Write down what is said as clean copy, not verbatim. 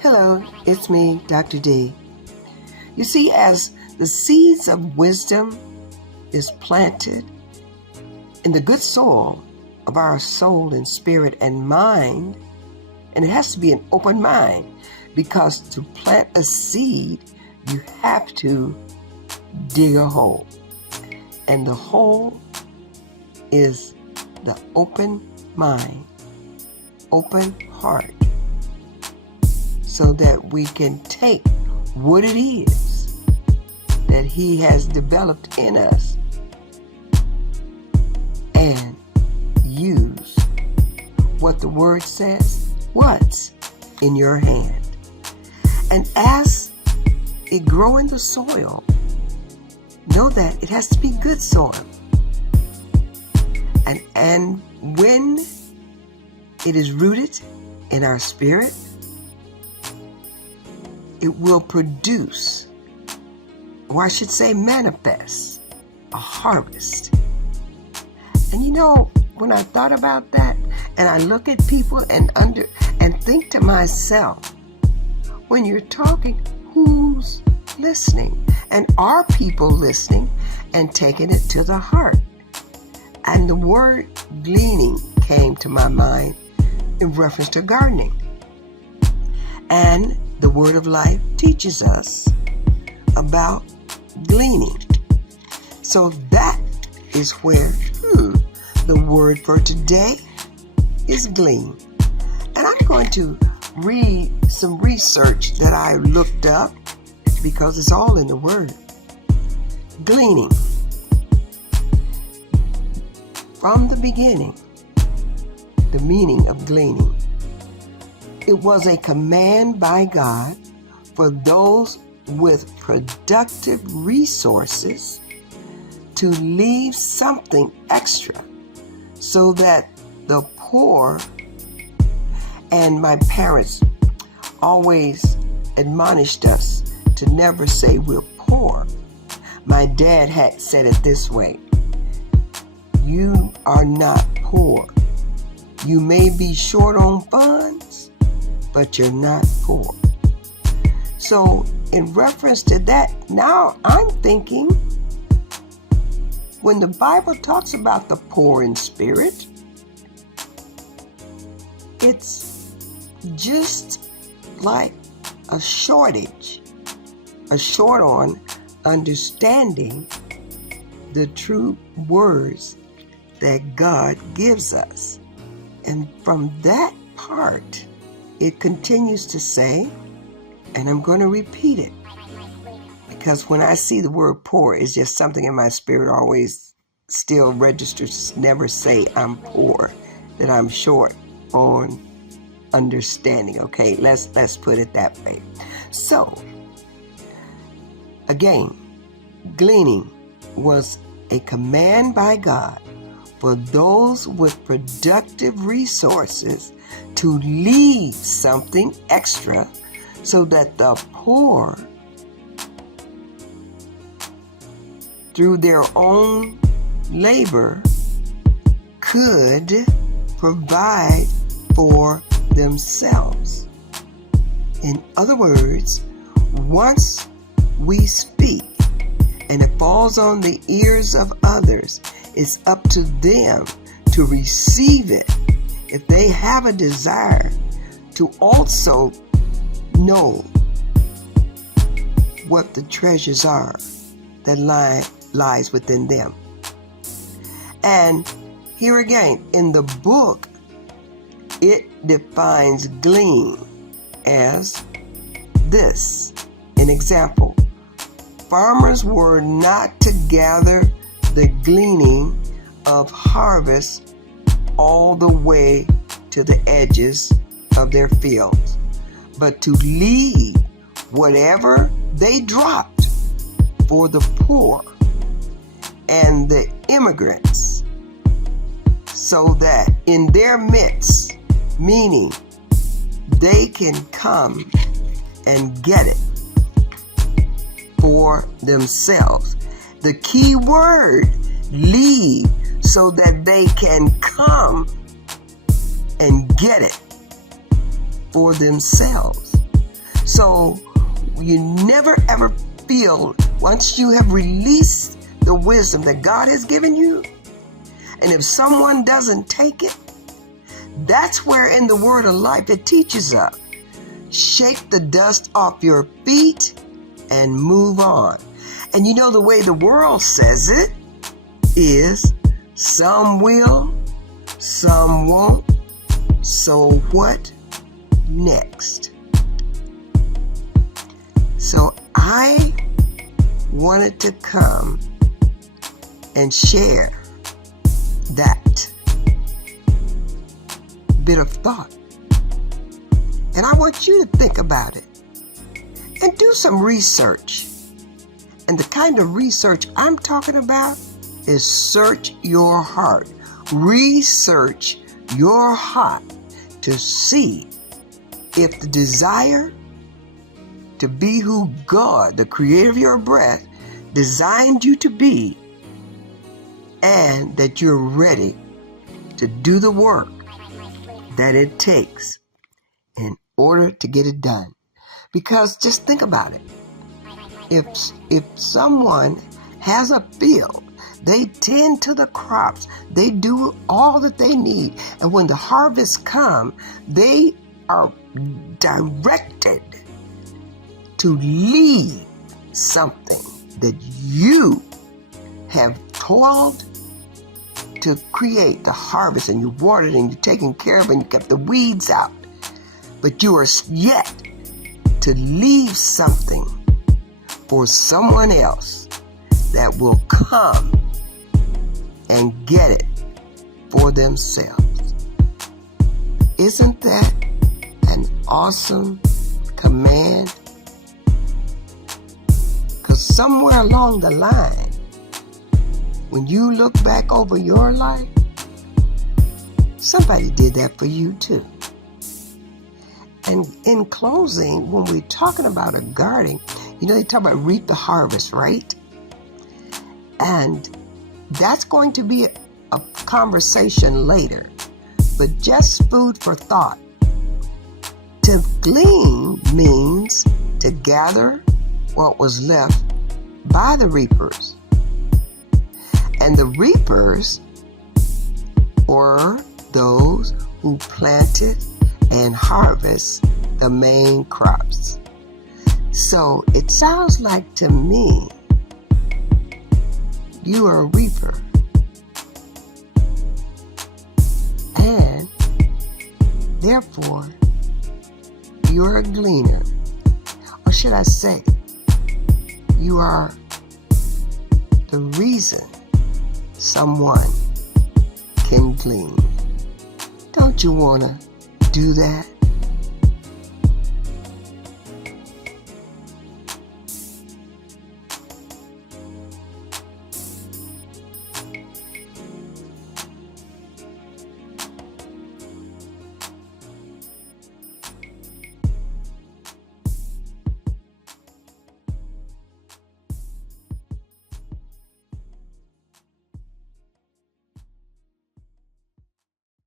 Hello, it's me, Dr. D. You see, as the seeds of wisdom is planted in the good soil of our soul and spirit and mind, and it has to be an open mind, because to plant a seed, you have to dig a hole. And the hole is the open mind, open heart, so that we can take what it is that He has developed in us and use what the Word says, what's in your hand. And as it grow in the soil, know that it has to be good soil. And when it is rooted in our spirit, it will produce, or I should say manifest, a harvest. And you know, when I thought about that, and I look at people and think to myself, when you're talking, who's listening? And are people listening and taking it to the heart? And the word gleaning came to my mind in reference to gardening. And the Word of Life teaches us about gleaning. So that is where the word for today is glean. And I'm going to read some research that I looked up, because it's all in the Word. Gleaning. From the beginning, the meaning of gleaning. It was a command by God for those with productive resources to leave something extra, so that the poor, and my parents always admonished us to never say we're poor. My dad had said it this way: you are not poor. You may be short on funds, but you're not poor. So in reference to that, now I'm thinking, when the Bible talks about the poor in spirit, it's just like a shortage, a short on understanding the true words that God gives us. And from that part, it continues to say, and I'm going to repeat it, because when I see the word poor, it's just something in my spirit always still registers to never say I'm poor, that I'm short on understanding. Okay, let's put it that way. So, again, gleaning was a command by God for those with productive resources to leave something extra, so that the poor, through their own labor, could provide for themselves. In other words, once we speak and it falls on the ears of others, it's up to them to receive it, if they have a desire to also know what the treasures are that lies within them. And here again, in the book, it defines glean as this. An example: farmers were not to gather the gleaning of harvest all the way to the edges of their fields, but to leave whatever they dropped for the poor and the immigrants, so that in their midst, meaning they can come and get it for themselves. The key word, leave, so that they can come and get it for themselves. So you never ever feel, once you have released the wisdom that God has given you, and if someone doesn't take it, that's where in the word of life it teaches us. Shake the dust off your feet and move on. And you know the way the world says it is, some will, some won't. So what next? So I wanted to come and share that bit of thought. And I want you to think about it and do some research. And the kind of research I'm talking about is search your heart. Research your heart to see if the desire to be who God, the creator of your breath, designed you to be, and that you're ready to do the work that it takes in order to get it done. Because just think about it. If someone has a field, they tend to the crops, they do all that they need, and when the harvest comes, they are directed to leave something that you have toiled to create the harvest, and you watered and you're taking care of it and you kept the weeds out. But you are yet to leave something for someone else that will come and get it for themselves. Isn't that an awesome command? Because somewhere along the line, when you look back over your life, somebody did that for you too. And in closing, when we're talking about a garden, they talk about reap the harvest, right? And that's going to be a conversation later. But just food for thought. To glean means to gather what was left by the reapers. And the reapers were those who planted and harvest the main crops. So it sounds like to me, you are a reaper. And therefore, you're a gleaner. Or should I say, you are the reason someone can glean. Don't you want to do that?